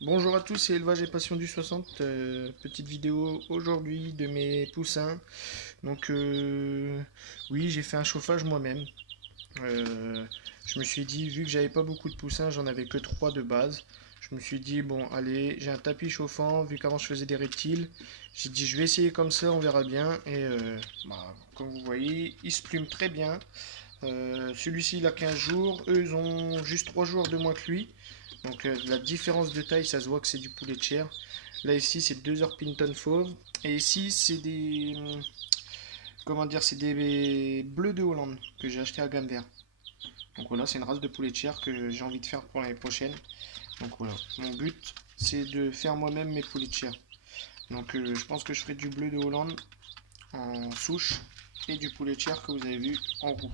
Bonjour à tous, c'est Élevage et Passion du 60. Petite vidéo aujourd'hui de mes poussins. Donc, oui, j'ai fait un chauffage moi-même. Euh, je me suis dit, vu que j'avais pas beaucoup de poussins, j'en avais que 3 de base. Je me suis dit, bon, allez, j'ai un tapis chauffant, vu qu'avant je faisais des reptiles. J'ai dit, je vais essayer comme ça, on verra bien. Et comme vous voyez, il se plume très bien. Celui-ci, il a 15 jours. Eux, ils ont juste 3 jours de moins que lui. Donc la différence de taille, ça se voit que c'est du poulet de chair. Là ici, c'est 2 Orpington fauve. Et ici, c'est des comment dire, c'est des bleus de Hollande que j'ai acheté à Gamver. Donc voilà, c'est une race de poulet de chair que j'ai envie de faire pour l'année prochaine. Donc voilà, mon but, c'est de faire moi-même mes poulets de chair. Donc je pense que je ferai du bleu de Hollande en souche et du poulet de chair que vous avez vu en roux.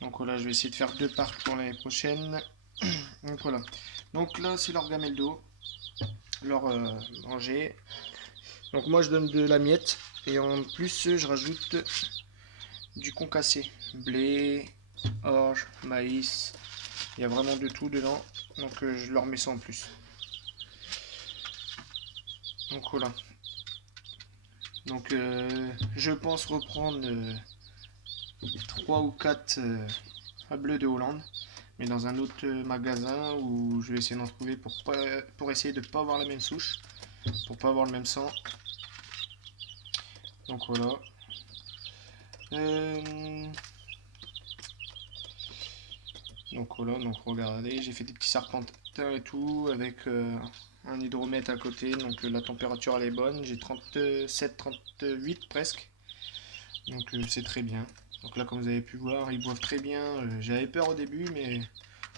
Donc voilà, je vais essayer de faire 2 parcs pour l'année prochaine. Donc voilà. Donc là, c'est leur gamelle d'eau, leur manger. Donc moi, je donne de la miette. Et en plus, je rajoute du concassé. Blé, orge, maïs. Il y a vraiment de tout dedans. Donc je leur mets ça en plus. Donc voilà. Donc je pense reprendre 3 ou 4 à bleu de Hollande. Mais dans un autre magasin où je vais essayer d'en trouver pour essayer de ne pas avoir la même souche. Pour pas avoir le même sang. Donc voilà. Euh, donc voilà, donc regardez, j'ai fait des petits serpentins et tout avec un hydromètre à côté, donc la température elle est bonne, j'ai 37-38 presque, donc c'est très bien. Donc là comme vous avez pu voir, ils boivent très bien, j'avais peur au début mais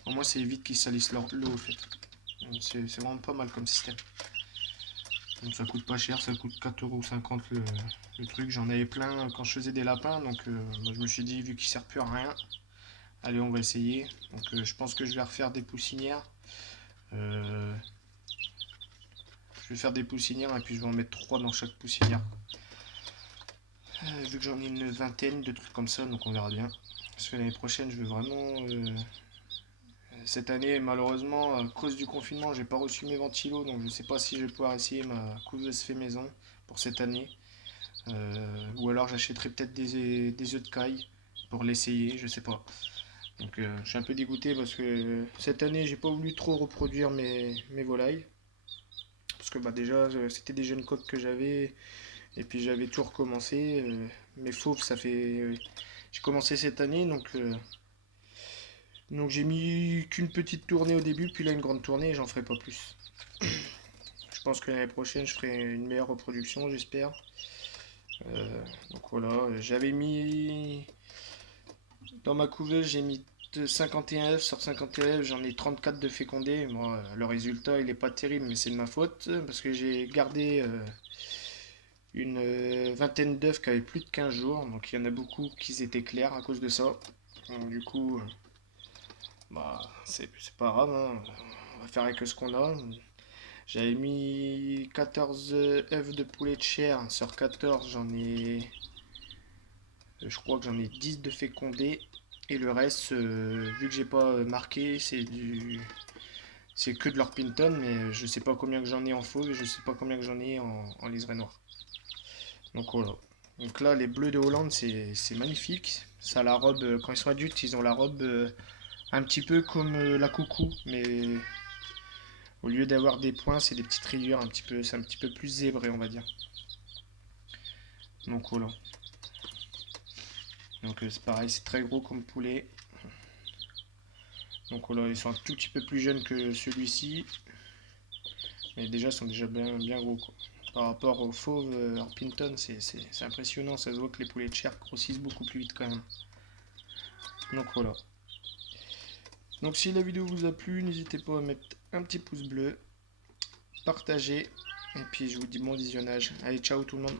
au moins c'est vite qu'ils salissent l'eau au fait. C'est vraiment pas mal comme système. Donc ça coûte pas cher, ça coûte 4,50€ le truc, j'en avais plein quand je faisais des lapins, donc moi, je me suis dit vu qu'ils servent plus à rien, allez, on va essayer. Donc, je pense que je vais refaire des poussinières. Euh, je vais faire des poussinières et puis je vais en mettre 3 dans chaque poussinière. Vu que j'en ai une vingtaine de trucs comme ça, donc on verra bien. Parce que l'année prochaine, je veux vraiment. Cette année, malheureusement, à cause du confinement, j'ai pas reçu mes ventilos, donc je sais pas si je vais pouvoir essayer ma couveuse fait maison pour cette année. Ou alors j'achèterai peut-être des œufs de caille pour l'essayer, je sais pas. Donc je suis un peu dégoûté parce que cette année j'ai pas voulu trop reproduire mes volailles. Parce que bah, déjà c'était des jeunes coques que j'avais et puis j'avais tout recommencé. Mes fauves ça fait. J'ai commencé cette année donc j'ai mis qu'une petite tournée au début puis là une grande tournée et j'en ferai pas plus. Je pense que l'année prochaine je ferai une meilleure reproduction j'espère. Donc voilà, j'avais mis dans ma couveuse j'ai mis de 51 œufs sur 51 œufs, j'en ai 34 de fécondés. Moi, le résultat, il est pas terrible, mais c'est de ma faute parce que j'ai gardé une vingtaine d'œufs qui avaient plus de 15 jours. Donc, il y en a beaucoup qui étaient clairs à cause de ça. Donc, du coup, bah, c'est pas grave, hein. On va faire avec ce qu'on a. J'avais mis 14 œufs de poulet de chair. Sur 14, je crois que j'en ai 10 de fécondés. Et le reste, vu que j'ai pas marqué, c'est que de l'Orpington, mais je sais pas combien que j'en ai en fauve et je sais pas combien que j'en ai en liseré noir. Donc voilà. Donc là, les bleus de Hollande, c'est magnifique. Ça a la robe, quand ils sont adultes, ils ont la robe un petit peu comme la coucou, mais au lieu d'avoir des points, c'est des petites rayures un petit peu, c'est un petit peu plus zébré, on va dire. Donc voilà. Donc c'est pareil, c'est très gros comme poulet. Donc voilà, ils sont un tout petit peu plus jeunes que celui-ci, mais déjà, ils sont déjà bien, bien gros quoi. Par rapport aux fauves Orpington, c'est impressionnant, ça se voit que les poulets de chair grossissent beaucoup plus vite quand même. Donc voilà. Donc si la vidéo vous a plu, n'hésitez pas à mettre un petit pouce bleu, partager, et puis je vous dis bon visionnage. Allez, ciao tout le monde.